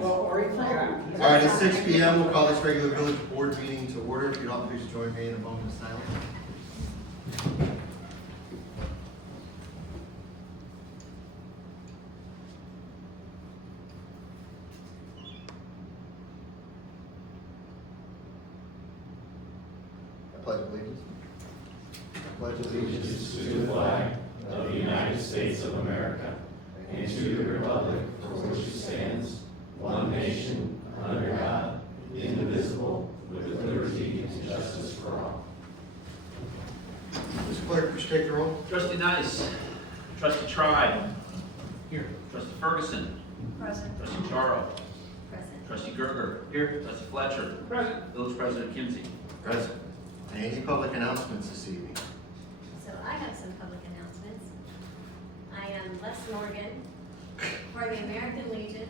All right, it's 6 p.m. We'll call this regular village board meeting to order. If you'd all please join me in a moment of silence. I pledge allegiance. I pledge allegiance To the flag of the United States of America and to the republic for which it stands, one nation, under God, indivisible, with liberty and justice for all. Mr. Clerk, would you take the roll? Trustee Nice. Trustee Tribe. Here. Trustee Ferguson. Present. Trustee Charo. Present. Trustee Gerger. Here. Trustee Fletcher. Present. Village President Kimsey. Present. Any public announcements this evening? So I have some public announcements. I am Les Morgan for the American Legion,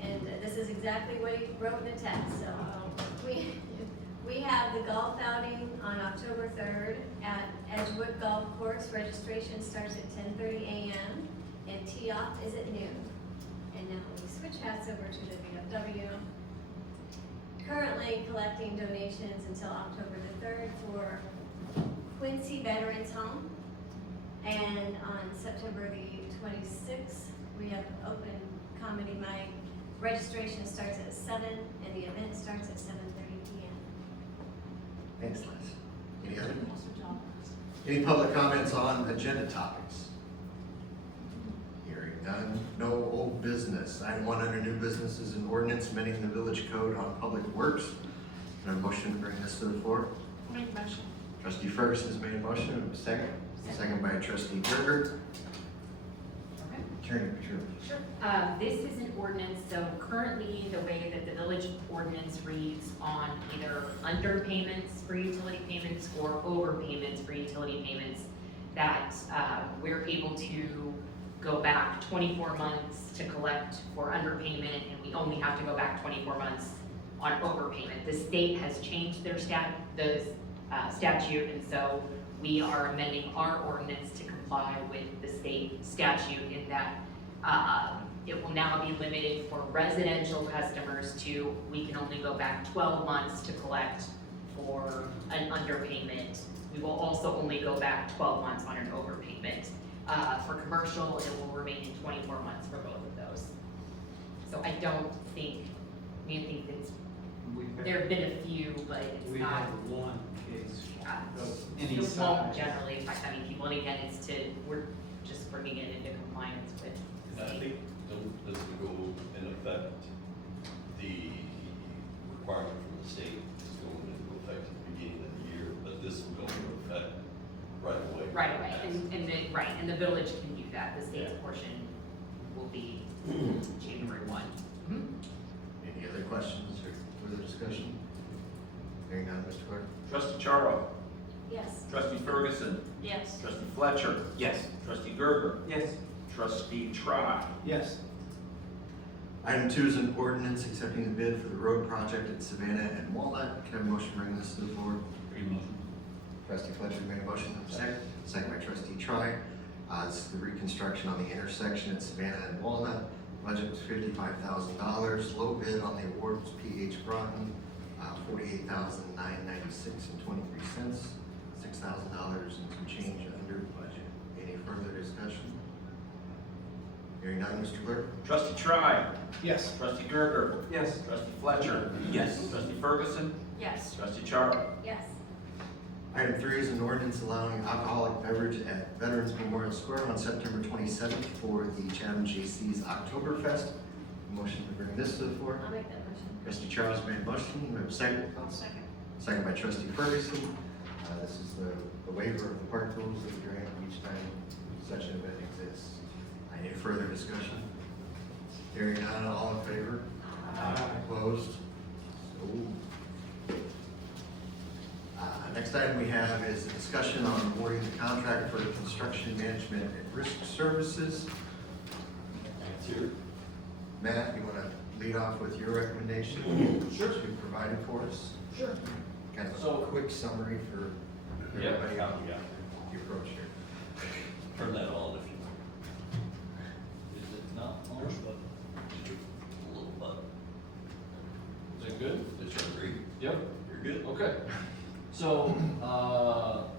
and this is exactly what he wrote in the text. So we have the golf outing on October 3rd at Edgewood Golf Course. Registration starts at 10:30 a.m. and tee off is at noon. And now we switch hats over to the VFW. Currently collecting donations until October the 3rd for Quincy Veterans Home. And on September the 26th, we have open comedy mic. Registration starts at 7 and the event starts at 7:30 p.m. Thanks, Les. Any other? Any public comments on agenda topics? Hearing none. No old business. Item 1 under new business is an ordinance amending the village code on public works. Can I have a motion to bring this to the floor? Make motion. Trustee Ferguson has made a motion. Do we have a second? Second by Trustee Gerger. Attorney Petrillo. Sure. This is an ordinance, so currently the way that the village ordinance reads on either underpayments for utility payments or overpayments for utility payments, that we're able to go back 24 months to collect for underpayment, and we only have to go back 24 months on overpayment. The state has changed their statute, and so we are amending our ordinance to comply with the state statute in that it will now be limited for residential customers to, we can only go back 12 months to collect for an underpayment. We will also only go back 12 months on an overpayment. For commercial, it will remain in 24 months for both of those. So I don't think, I think it's, there have been a few, but it's We not. have one case of any It won't size. generally affect, people, and again, we're just bringing it into compliance with the I state. think this will go in effect, the requirement from the state is going into effect at the beginning of the year, but this will go into effect right away. Right away, and the village can do that, the state's portion will be January 1. Any other questions or further discussion? Hearing none, Mr. Clerk. Trustee Charo. Yes. Trustee Ferguson. Yes. Trustee Fletcher. Yes. Trustee Gerger. Yes. Trustee Tribe. Yes. Item 2 is an ordinance accepting the bid for the road project at Savannah and Walnut. Can I have a motion to bring this to the floor? Trustee Fletcher made a motion. Second. Second by Trustee Tribe. This is the reconstruction on the intersection at Savannah and Walnut. Budget was $55,000. Low bid on the award was P.H. Broughton, $48,996.23. $6,000 and some change under budget. Any further discussion? Hearing none, Mr. Clerk. Trustee Tribe. Yes. Trustee Gerger. Yes. Trustee Fletcher. Yes. Trustee Ferguson. Yes. Trustee Charo. Yes. Item 3 is an ordinance allowing alcoholic beverage at Veterans Memorial Square on September 27th for the Chatham J.C.'s Oktoberfest. Motion to bring this to the floor. I'll make that motion. Trustee Charles made a motion. We have a second. Second. Second by Trustee Ferguson. This is the waiver of the park rules that we grant each time such an event exists. Any further discussion? Hearing none, all in favor? Opposed? So. Next item we have is a discussion on awarding the contract for construction management and risk services. Matt, you want to lead off with your recommendation? Sure. That you provided for us? Sure. Kind of So- a quick summary for Yep. everybody on the approach here. So,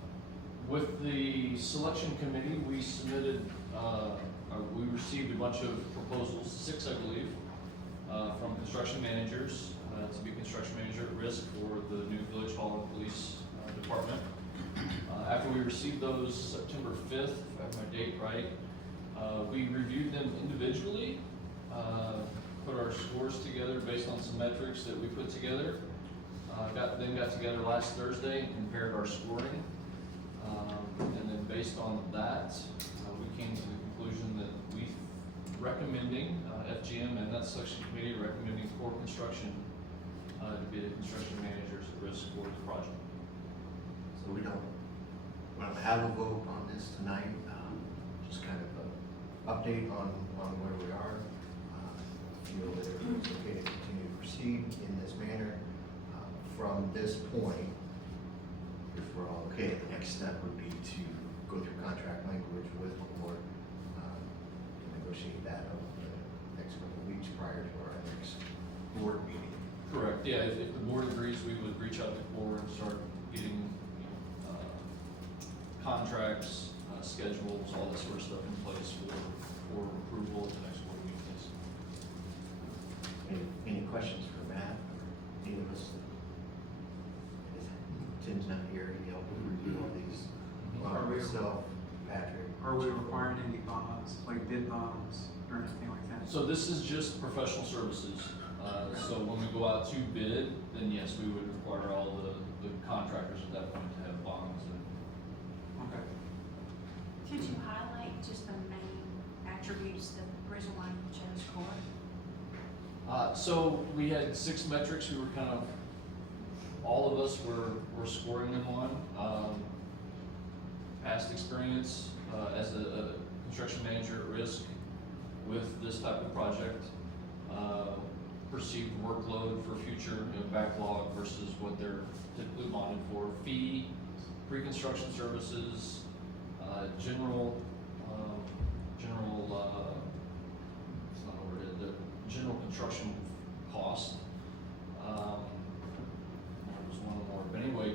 with the selection committee, we submitted, we received a bunch of proposals, 6 I believe, from construction managers, to be construction manager at risk for the new Village Hall and Police Department. After we received those September 5th, if I have my date right, we reviewed them individually, put our scores together based on some metrics that we put together. Got together last Thursday and compared our scoring. And then based on that, we came to the conclusion that we recommending, FGM and that selection committee recommending Core Construction to be the construction managers at risk for the project. So we don't have a vote on this tonight, just kind of an update on where we are. Feel that it's okay to continue to proceed in this manner. From this point, if we're all okay, the next step would be to go through contract language with the board, to negotiate that over the next couple of weeks prior to our next board meeting. Correct, yeah, if the board agrees, we would reach out to Core and start getting, contracts, schedules, all that sort of stuff in place for approval at the next board meeting. Any questions for Matt or any of us? Tim's not here, he helped review all these. Myself, Patrick. Are we requiring any bonds, like bid bonds or anything like that? So this is just professional services. So when we go out to bid, then yes, we would require all the contractors at that point to have bonds. Okay. Could you highlight just the main attributes, the reason why you chose Core? So we had 6 metrics we were kind of, all of us were scoring them on. Past experience as a construction manager at risk with this type of project. Perceived workload for future backlog versus what they're typically bonded for. Fee, pre-construction services, general, it's not a word, the general construction cost. There was one more, but anyway,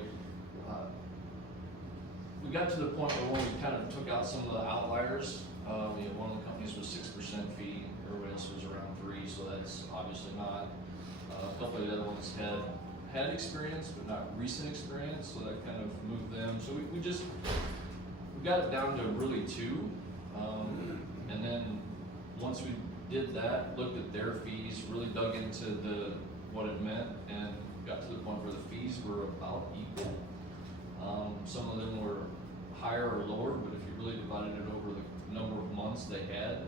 we got to the point where when we kind of took out some of the outliers, one of the companies was 6% fee, everybody else was around 3%, so that's obviously not. A couple of the other ones had experience, but not recent experience, so that kind of moved them. So we got it down to really 2, and then once we did that, looked at their fees, really dug into what it meant, and got to the point where the fees were about equal. Some of them were higher or lower, but if you really divided it over the number of months they had,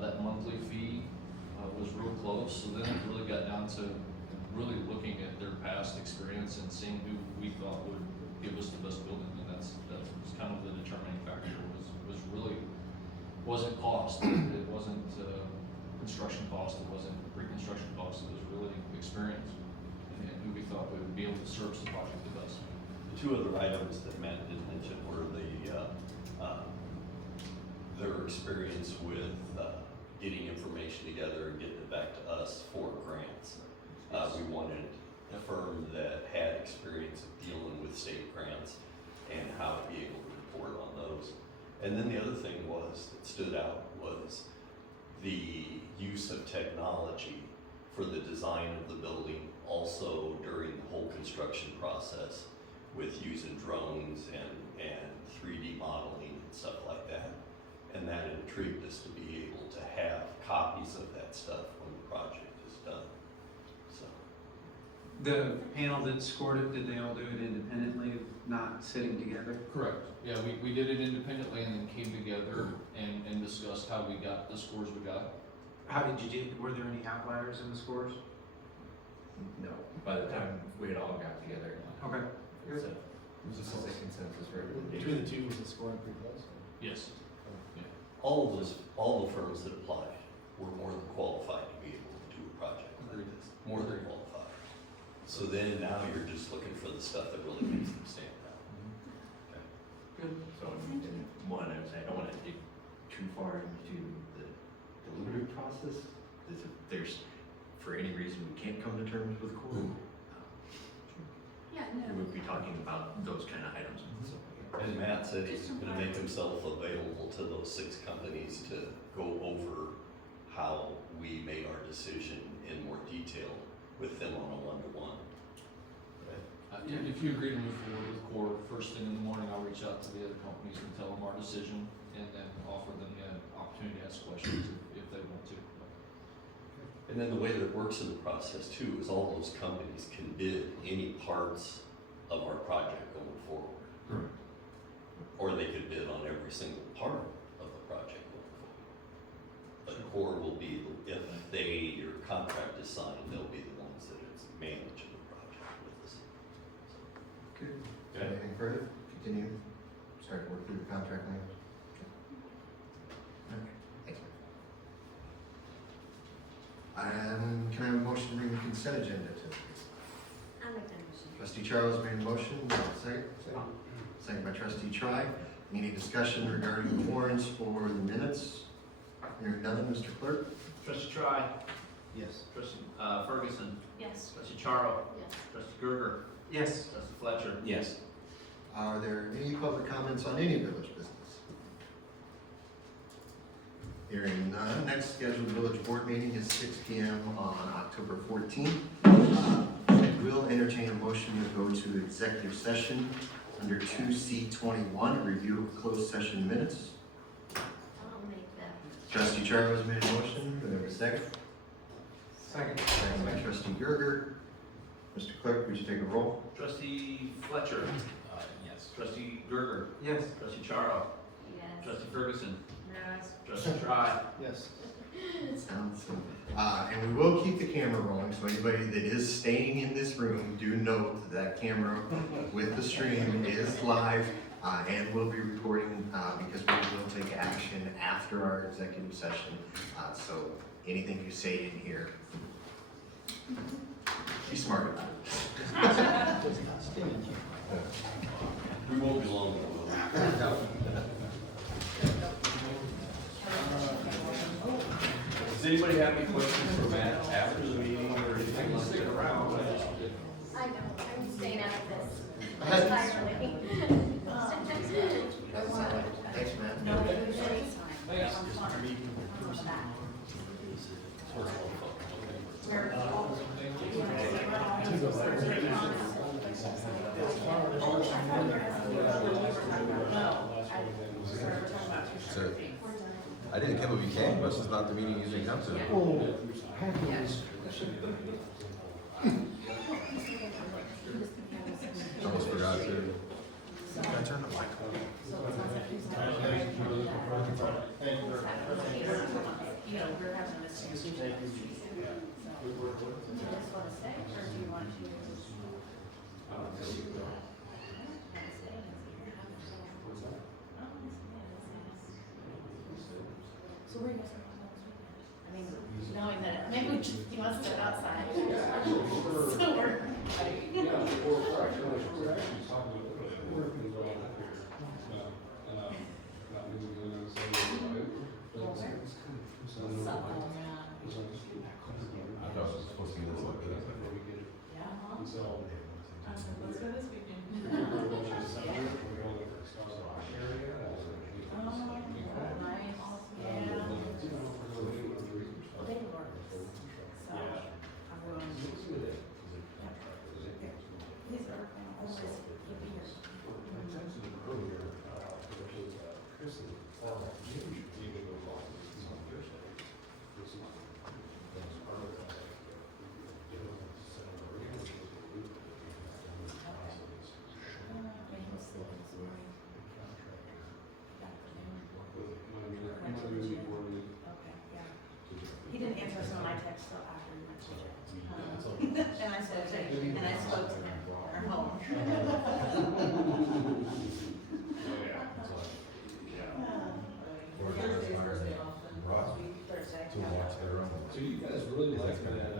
that monthly fee was real close. So then it really got down to really looking at their past experience and seeing who we thought would give us the best building, and that was kind of the determining factor. Wasn't cost, it wasn't construction cost, it wasn't pre-construction cost, it was really experience and who we thought would be able to service the project the best. The 2 other items that Matt did mention were their experience with getting information together and getting it back to us for grants. We wanted a firm that had experience of dealing with state grants and how to be able to report on those. And then the other thing that stood out was the use of technology for the design of the building, also during the whole construction process, with using drones and 3D modeling and stuff like that. And that intrigued us to be able to have copies of that stuff when the project is done. So The panel that scored it, did they all do it independently, not sitting together? Correct. Yeah, we did it independently and then came together and discussed how we got the scores we got. How did you do, were there any outliers in the scores? No, by the time we had all got together. Okay. So, Was this a consensus recommendation? between the 2, was the scoring pretty close? Yes. all the firms that applied were more than qualified to be able to do a project like this. More than qualified. So then now you're just looking for the stuff that really makes them stand out. Okay. Good. So, and one, I don't want to dig too far into the deliberative process. If there's, for any reason, we can't come to terms with Core. Yeah, we would be talking about those kind of items. And Matt said he's gonna make himself available to those 6 companies to go over how we made our decision in more detail with them on a one-to-one. If you agree to move forward with CORE, first thing in the morning, I'll reach out to the other companies and tell them our decision, and then offer them the opportunity to ask questions if they want to. And then the way that it works in the process too is all those companies can bid any parts of our project going forward. Correct. Or they could bid on every single part of the project going forward. But CORE will be, if your contract is signed, they'll be the ones that is managing the project with us. Good. Okay. Anything further? Continue. Start to work through the contract language. Okay. Thanks. Can I have a motion to bring the consent agenda to? I'll make that motion. Trustee Charles made a motion, second? Second by trustee Tribe. Any discussion regarding the warrants for the minutes? Hearing none, Mr. Clerk? Trustee Tribe, Yes. trustee Ferguson, Yes. trustee Charo, Yes. trustee Gerger, Yes. trustee Fletcher. Yes. Are there any public comments on any village business? Hearing none, next scheduled village board meeting is 6 p.m. on October 14th. I will entertain a motion to go to executive session under 2C21, review of closed session minutes. I'll make that. Trustee Charo has made a motion, do I have a second? Second. Second by trustee Gerger. Mr. Clerk, would you take a roll? Trustee Fletcher, Yes. trustee Gerger, Yes. trustee Charo, Yes. trustee Ferguson, Yes. trustee Tribe. Yes. Sounds good. And we will keep the camera rolling, so anybody that is staying in this room, do note that camera with the stream is live, and will be recording, because we will take action after our executive session. So anything you say in here, be smart about it. We won't be long. Does anybody have any questions for Matt after the meeting or anything like that? I don't, I'm staying out of this. Entirely. Thanks, Matt. So, I didn't come if you came, this is not the meeting you usually come to. Almost forgot to. I turned the mic You know, we're having this. Do you just want to stay, or do you want to? So where are you guys going I mean, knowing that, maybe we just, you want to step outside. So we're. I thought it was supposed to be this like this. Let's go this weekend. He didn't answer some of my texts till after he went to jail. And I spoke to him, or home. Thursday. To watch their own. So you guys really like that,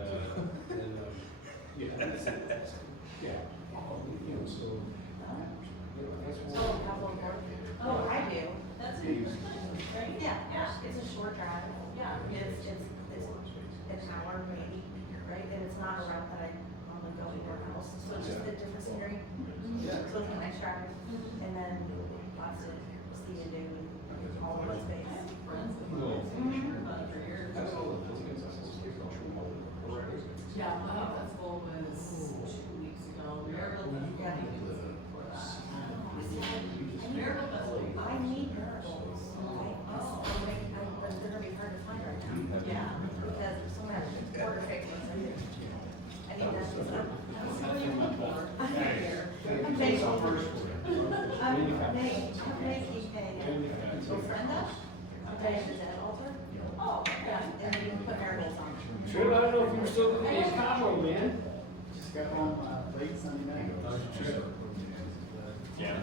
Oh, I do. That's right. Yeah, it's a short drive. Yeah, it's an hour maybe, right? And it's not a route that I normally go building their house, so it's just a different scenery. So it's a nice drive, and then lots of Stephen Dune, all in one space. Yeah, my festival was 2 weeks ago. Miracle Festival. Miracle Festival. I need miracles. They're gonna be hard to find right now. Yeah. Because so much order fake ones. I need that. I'm here. I'm Nate. I'm Nate paying. Brenda? I'm paying the dead altar. Oh, yeah. And then you can put miracles on. Sure, I don't know if you were still gonna be in Cabo, man. Just got home late Sunday night. Yeah.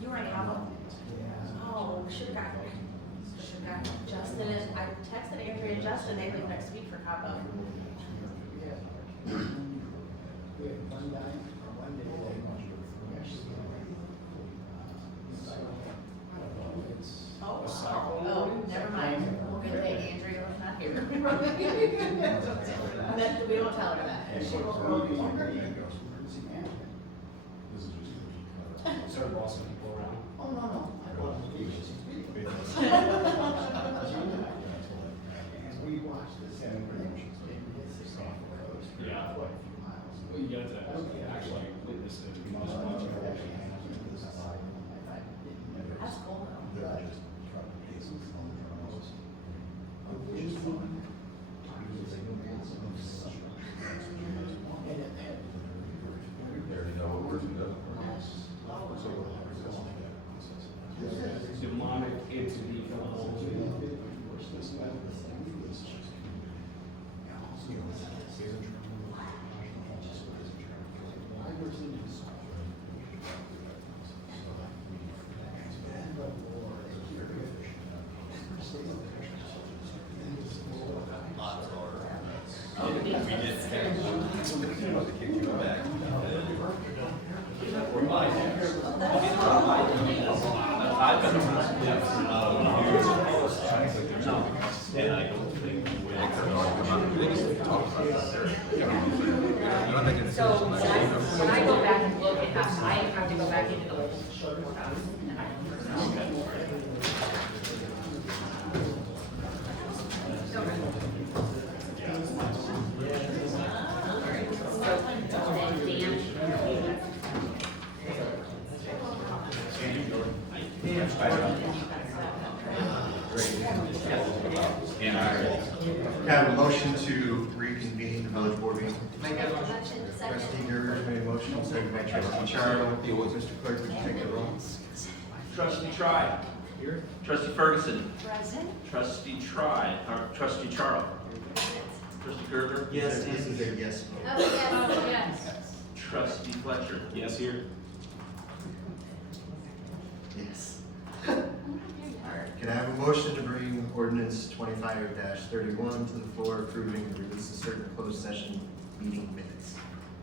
You were in Cabo? Oh, should've got Justin and I texted Andrea and Justin, they leave next week for Cabo. We had one guy, one day. Oh, never mind. We're gonna take Andrea was not here. We won't tell her that. She will. Started bossing people around. Oh, no. We watched this. Yeah. Well, you got to actually witness it. That's cool though. You already know what we're doing. Demonic entity comes. We did have to kick you back. And I don't think we So when I go back and look at that, I have to go back into the old courthouse and I. Can I have a motion to reconvene the village board meeting? Make a motion, Trustee second. Gerber made a motion, second by trustee Charlo. Mr. Clerk, would you take the roll? Trustee Tribe. Here. Trustee Ferguson. Present. Trustee Tribe, trustee Charles. Trustee Gerber. Yes. This is a yes vote. Oh, yes. Trustee Fletcher. Yes, here. Yes. All right, can I have a motion to bring ordinance 25-31 to the floor approving the release of certain closed session meeting minutes?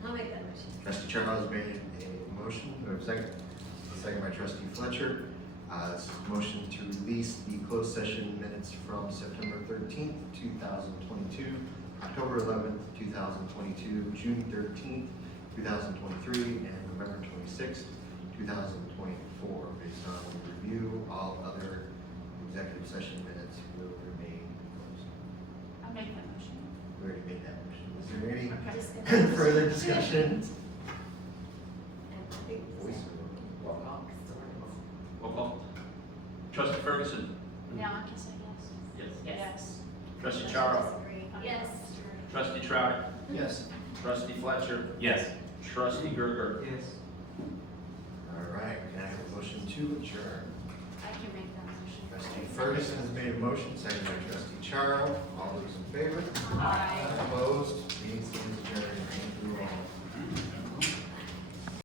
I'll make that motion. Trustee Charles made a motion, or a second, second by trustee Fletcher. This is a motion to release the closed session minutes from September 13th, 2022, October 11th, 2022, June 13th, 2023, and November 26th, 2024. Based on review, all other executive session minutes will remain closed. I'll make that motion. We already made that motion. Is there any Discussion. further discussion? Roll call. Trustee Ferguson. Now I can say yes. Yes. Yes. Trustee Charles. Yes. Trustee Tribe. Yes. Trustee Fletcher. Yes. Trustee Gerger. Yes. All right, can I have a motion to adjourn? I can make that motion. Trustee Ferguson has made a motion, second by trustee Charles. All those in favor? Aye. Opposed? Meeting stands adjourned.